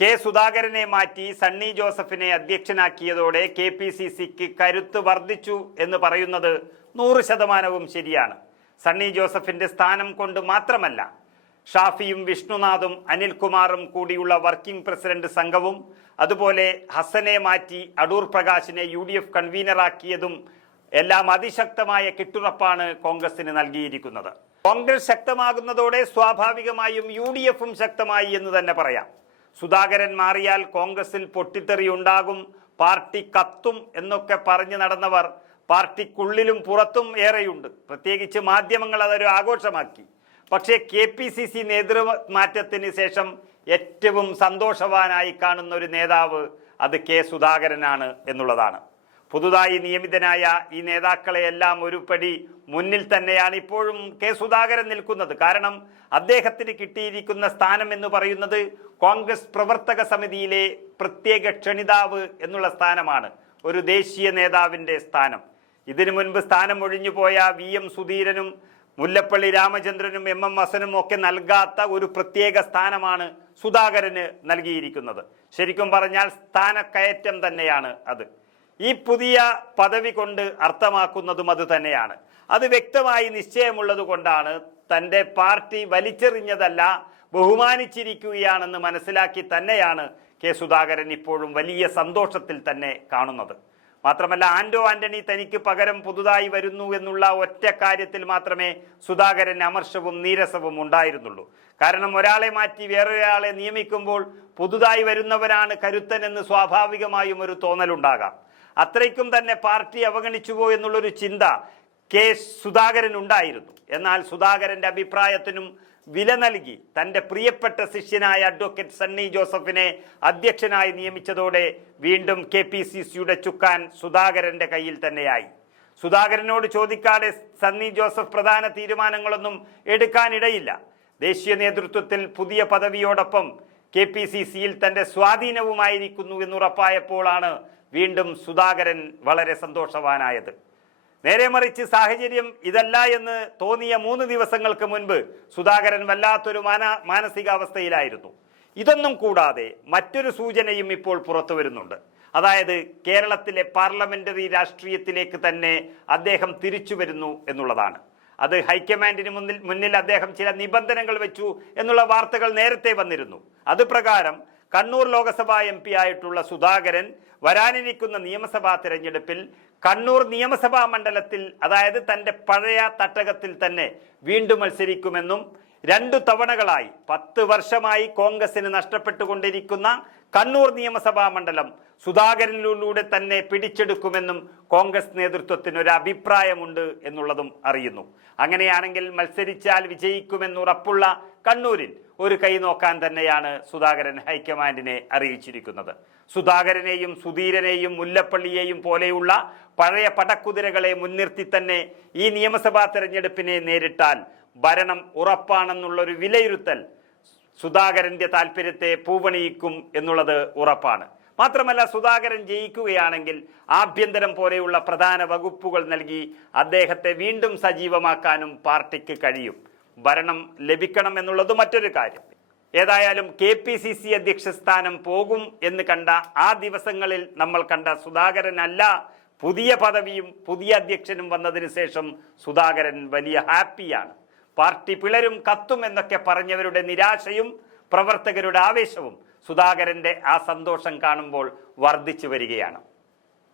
K സുധാകരനെ മാറ്റി സണ്ണി ജോസഫിനെ അധ്യക്ഷനാക്കിയതോടെ കെ പി സി സിക്ക് കരുത്ത് വർദ്ധിച്ചു എന്ന് പറയുന്നത് നൂറ് ശതമാനവും ശരിയാണ്. സണ്ണി ജോസഫിന്റെ സ്ഥാനം കൊണ്ട് മാത്രമല്ല ഷാഫിയും വിഷ്ണുനാഥും അനിൽകുമാറും കൂടിയുള്ള വർക്കിംഗ് പ്രസിഡന്റ് സംഘവും അതുപോലെ ഹസനെ മാറ്റി അടൂർ പ്രകാശിനെ യു ഡി എഫ് കൺവീനറാക്കിയതും എല്ലാം അതിശക്തമായ കെട്ടുറപ്പാണ് കോൺഗ്രസിന് നൽകിയിരിക്കുന്നത്. കോൺഗ്രസ് ശക്തമാകുന്നതോടെ സ്വാഭാവികമായും യു ശക്തമായി എന്ന് തന്നെ പറയാം. സുധാകരൻ മാറിയാൽ കോൺഗ്രസിൽ പൊട്ടിത്തെറി ഉണ്ടാകും പാർട്ടി കത്തും എന്നൊക്കെ പറഞ്ഞു നടന്നവർ പാർട്ടിക്കുള്ളിലും പുറത്തും ഏറെയുണ്ട്. പ്രത്യേകിച്ച് മാധ്യമങ്ങൾ അതൊരു ആഘോഷമാക്കി. പക്ഷേ കെ പി സി സി നേതൃമാറ്റത്തിന് ശേഷം ഏറ്റവും സന്തോഷവാനായി കാണുന്ന ഒരു നേതാവ് അത് കെ സുധാകരനാണ് എന്നുള്ളതാണ്. പുതുതായി നിയമിതനായ ഈ നേതാക്കളെയെല്ലാം ഒരു പടി മുന്നിൽ തന്നെയാണ് ഇപ്പോഴും കെ സുധാകരൻ നിൽക്കുന്നത്. കാരണം അദ്ദേഹത്തിന് കിട്ടിയിരിക്കുന്ന സ്ഥാനം എന്ന് പറയുന്നത് കോൺഗ്രസ് പ്രവർത്തക സമിതിയിലെ പ്രത്യേക ക്ഷണിതാവ് എന്നുള്ള സ്ഥാനമാണ്. ഒരു ദേശീയ നേതാവിന്റെ സ്ഥാനം. ഇതിനു മുൻപ് സ്ഥാനം ഒഴിഞ്ഞുപോയ വി എം സുധീരനും മുല്ലപ്പള്ളി രാമചന്ദ്രനും എം എം ഹസനും ഒക്കെ നൽകാത്ത ഒരു പ്രത്യേക സ്ഥാനമാണ് സുധാകരന് നൽകിയിരിക്കുന്നത്. ശരിക്കും പറഞ്ഞാൽ സ്ഥാനക്കയറ്റം തന്നെയാണ് അത്. ഈ പുതിയ പദവി കൊണ്ട് അർത്ഥമാക്കുന്നതും അത് തന്നെയാണ്. അത് വ്യക്തമായി നിശ്ചയമുള്ളത് കൊണ്ടാണ് തന്റെ പാർട്ടി വലിച്ചെറിഞ്ഞതല്ല ബഹുമാനിച്ചിരിക്കുകയാണെന്ന് മനസ്സിലാക്കി തന്നെയാണ് കെ സുധാകരൻ ഇപ്പോഴും വലിയ സന്തോഷത്തിൽ തന്നെ കാണുന്നത്. മാത്രമല്ല ആന്റോ ആന്റണി തനിക്ക് പകരം പുതുതായി വരുന്നു എന്നുള്ള ഒറ്റ കാര്യത്തിൽ മാത്രമേ സുധാകരൻ അമർഷവും നീരസവും ഉണ്ടായിരുന്നുള്ളൂ. കാരണം ഒരാളെ മാറ്റി വേറൊരാളെ നിയമിക്കുമ്പോൾ പുതുതായി വരുന്നവരാണ് കരുത്തൻ എന്ന് സ്വാഭാവികമായും ഒരു തോന്നലുണ്ടാകാം. അത്രയ്ക്കും തന്നെ പാർട്ടി അവഗണിച്ചുവോ എന്നുള്ളൊരു ചിന്ത കെ സുധാകരൻ ഉണ്ടായിരുന്നു എന്നാൽ സുധാകരന്റെ അഭിപ്രായത്തിനും വില നൽകി തന്റെ പ്രിയപ്പെട്ട ശിഷ്യനായ അഡ്വക്കേറ്റ് സണ്ണി ജോസഫിനെ അധ്യക്ഷനായി നിയമിച്ചതോടെ വീണ്ടും കെ പി സി സിയുടെ ചുക്കാൻ സുധാകരന്റെ കയ്യിൽ തന്നെയായി. സുധാകരനോട് ചോദിക്കാതെ സണ്ണി ജോസഫ് പ്രധാന തീരുമാനങ്ങളൊന്നും എടുക്കാനിടയില്ല. ദേശീയ നേതൃത്വത്തിൽ പുതിയ പദവിയോടൊപ്പം കെ പി സി സിയിൽ തന്റെ സ്വാധീനവുമായിരിക്കുന്നു എന്നുറപ്പായപ്പോഴാണ് വീണ്ടും സുധാകരൻ വളരെ സന്തോഷവാനായത്. നേരെ മറിച്ച് സാഹചര്യം ഇതല്ല എന്ന് തോന്നിയ മൂന്ന് ദിവസങ്ങൾക്ക് മുൻപ് സുധാകരൻ വല്ലാത്തൊരു മാന മാനസികാവസ്ഥയിലായിരുന്നു. ഇതൊന്നും കൂടാതെ മറ്റൊരു സൂചനയും ഇപ്പോൾ പുറത്തു വരുന്നുണ്ട്. അതായത് കേരളത്തിലെ പാർലമെന്ററി രാഷ്ട്രീയത്തിലേക്ക് തന്നെ അദ്ദേഹം തിരിച്ചു വരുന്നു എന്നുള്ളതാണ്. അത് ഹൈക്കമാൻഡിന് മുന്നിൽ മുന്നിൽ അദ്ദേഹം ചില നിബന്ധനകൾ വെച്ചു എന്നുള്ള വാർത്തകൾ നേരത്തെ വന്നിരുന്നു. അത് പ്രകാരം കണ്ണൂർ ലോക്സഭാ എം പി ആയിട്ടുള്ള സുധാകരൻ വരാനിരിക്കുന്ന നിയമസഭാ തിരഞ്ഞെടുപ്പിൽ കണ്ണൂർ നിയമസഭാ മണ്ഡലത്തിൽ അതായത് തന്റെ പഴയ തട്ടകത്തിൽ തന്നെ വീണ്ടും മത്സരിക്കുമെന്നും രണ്ടു തവണകളായി പത്ത് വർഷമായി കോൺഗ്രസിന് നഷ്ടപ്പെട്ടുകൊണ്ടിരിക്കുന്ന കണ്ണൂർ നിയമസഭാ മണ്ഡലം സുധാകരനിലൂടെ തന്നെ പിടിച്ചെടുക്കുമെന്നും കോൺഗ്രസ് നേതൃത്വത്തിന് ഒരു അഭിപ്രായമുണ്ട് എന്നുള്ളതും അറിയുന്നു. അങ്ങനെയാണെങ്കിൽ മത്സരിച്ചാൽ വിജയിക്കുമെന്ന് ഉറപ്പുള്ള കണ്ണൂരിൽ ഒരു കൈ നോക്കാൻ തന്നെയാണ് സുധാകരൻ ഹൈക്കമാൻഡിനെ അറിയിച്ചിരിക്കുന്നത്. സുധാകരനെയും സുധീരനെയും മുല്ലപ്പള്ളിയെയും പോലെയുള്ള പഴയ പടക്കുതിരകളെ മുൻനിർത്തി തന്നെ ഈ നിയമസഭാ തെരഞ്ഞെടുപ്പിനെ നേരിട്ടാൽ ഭരണം ഉറപ്പാണെന്നുള്ളൊരു വിലയിരുത്തൽ സുധാകരന്റെ താല്പര്യത്തെ പൂവണിയിക്കും എന്നുള്ളത് ഉറപ്പാണ്. മാത്രമല്ല സുധാകരൻ ജയിക്കുകയാണെങ്കിൽ ആഭ്യന്തരം പോലെയുള്ള പ്രധാന വകുപ്പുകൾ നൽകി അദ്ദേഹത്തെ വീണ്ടും സജീവമാക്കാനും പാർട്ടിക്ക് കഴിയും. ഭരണം ലഭിക്കണം എന്നുള്ളത് മറ്റൊരു കാര്യം. ഏതായാലും കെ പി സി സി അധ്യക്ഷ സ്ഥാനം പോകും എന്ന് കണ്ട ആ ദിവസങ്ങളിൽ നമ്മൾ കണ്ട സുധാകരനല്ല പുതിയ പദവിയും പുതിയ അധ്യക്ഷനും വന്നതിന് ശേഷം സുധാകരൻ വലിയ ഹാപ്പിയാണ്. പാർട്ടി പിളരും കത്തും എന്നൊക്കെ പറഞ്ഞവരുടെ നിരാശയും പ്രവർത്തകരുടെ ആവേശവും സുധാകരന്റെ ആ സന്തോഷം കാണുമ്പോൾ വർദ്ധിച്ചു വരികയാണ്.